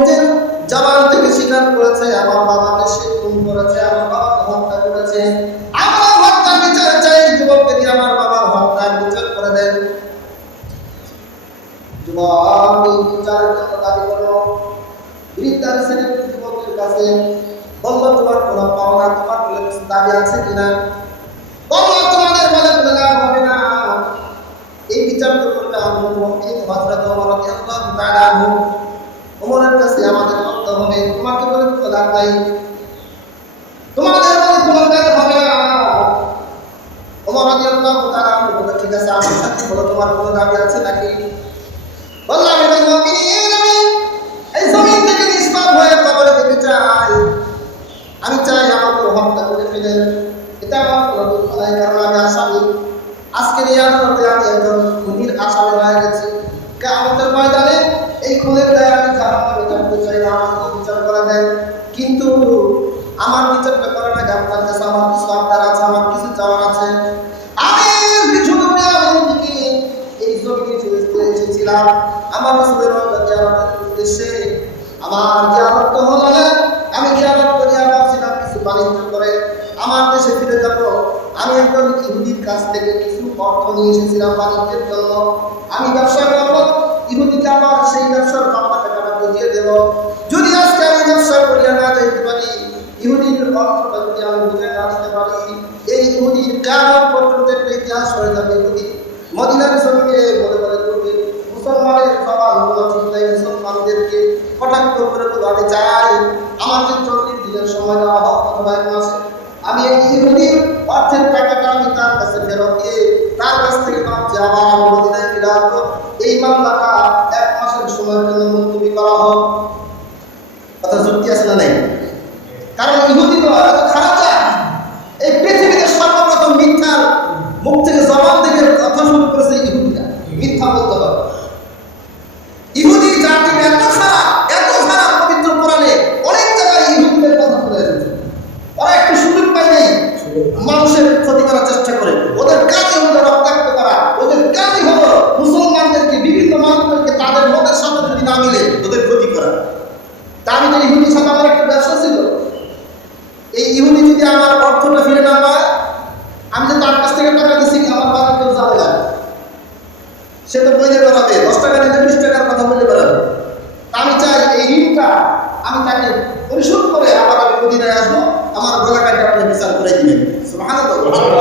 নিজের জবান থেকে স্বীকার করেছে আমার বাবাকে সে খুন করেছে, আমার বাবাকে হত্যা করেছে। আমার হত্যার বিচার চাই, যুবককে দিয়ে আমার বাবার হত্যার বিচার করে দেন। যুবক বিচারের জন্য দাবি করলো। বৃদ্ধার ছেলে যুবকের কাছে বলল, তোমার কোনো পাওনা, তোমার কোনো কিছু দাবি আছে কিনা? বলল, তোমাদের বলে কোনো লাভ হবে না, এই বিচার তো করবে আমিরুল মুমিনিন হযরত ওমর রাদিয়াল্লাহু তাআলা আনহু। ওমরের কাছে আমাদের করতে হবে, তোমাকে বলে কোনো লাভ নাই, তোমাদের বলে কোনো লাভ হবে না। ওমর রাদিয়াল্লাহু তাআলা আনহু বলল, ঠিক আছে, আমার সাথে বলো তোমার কোনো দাবি আছে নাকি? বললাম, আমিরুল মুমিনিন, আমি এই জমিন থেকে নিষ্পাপ হয়ে কবরে যেতে চাই। আমি চাই আমাকে হত্যা করে ফেলেন, এটা আমার কোনো দুঃখ নাই, কারণ আমি আসামি। আজকের এই আদালতে আমি একজন খুনির আসামি হয়ে গেছি। কিয়ামতের ময়দানে এই খুনের দায়ে আমি জাহান্নামে যেতে চাই না, আমাকে বিচার করা দেন। কিন্তু আমার বিচারটা করার আগে আপনার কাছে আমার কিছু আবদার আছে, আমার কিছু চাওয়ার আছে। আমি এই জমিনে চলে এসেছিলাম আমার রাসূলের জিয়ারতের উদ্দেশ্যে। আমার জিয়ারত হলো না, আমি জিয়ারত করিয়া ভাবছিলাম কিছু বাণিজ্য করে আমার দেশে ফিরে যাব। আমি একজন ইহুদির কাছ থেকে কিছু অর্থ নিয়ে এসেছিলাম বাণিজ্যের জন্য। আমি ব্যবসা করব, ইহুদিকে আমার সেই ব্যবসার পাওনা টাকাটা বুঝিয়ে দেব। যদি আজকে আমি ব্যবসা করিয়া না যাইতে পারি, ইহুদির অর্থটা যদি আমি বুঝে না আসতে পারি, এই ইহুদির কিয়ামত পর্যন্ত একটা ইতিহাস হয়ে যাবে। ইহুদি মদিনার জমিনে বলে বলে করবে, মুসলমানের সবার হলো ঠিক নাই, মুসলমানদেরকে কটাক্ষ করে তো আমি চাই আমাকে 40 দিনের সময় দেওয়া হোক অথবা 1 মাসে। আমি এই ইহুদির অর্থের টাকাটা আমি তার কাছে ফেরত দিয়ে তার কাছ থেকে ভাবছি আবার আমি মদিনায় ফিরে আসবো। এই মামলাটা 1 মাসের সময়ের জন্য মুলতবি করা হোক। কথা যুক্তি আছে না নাই? কারণ ইহুদি তো এত খারাপ না, এই পৃথিবীতে সর্বপ্রথম মিথ্যার মুখ থেকে জবান থেকে কথা শুরু করেছে ইহুদিরা, মিথ্যা বলতে হবে। ইহুদি জাতি এত খারাপ, পবিত্র কোরআনে অনেক জায়গায় ইহুদিদের কথা চলে এসেছে। ওরা একটু সুযোগ পায় নাই, মানুষের ক্ষতি করার চেষ্টা করে। ওদের কাজই হলো রক্তাক্ত করা, ওদের কাজই হলো মুসলমানদেরকে, বিভিন্ন মানুষদেরকে তাদের মতের সাথে যদি না মিলে ওদের ক্ষতি করা। তা আমি তো ইহুদির সাথে আমার একটা ব্যবসা ছিল। এই ইহুদি যদি আমার অর্থটা ফিরে না পায়, আমি যে তার কাছ থেকে টাকা দিচ্ছি আমার বাড়ির কেউ যাবে না, সে তো বইলে বেড়াবে, 10 টাকা নিলে 20 টাকার কথা বলে বেড়াবে। আমি চাই এই ঋণটা আমি তাকে পরিশোধ করে আবার আমি মদিনায় আসবো, আমার গলা কাটে আপনি বিচার করে দিবেন। সুবহানাল্লাহ।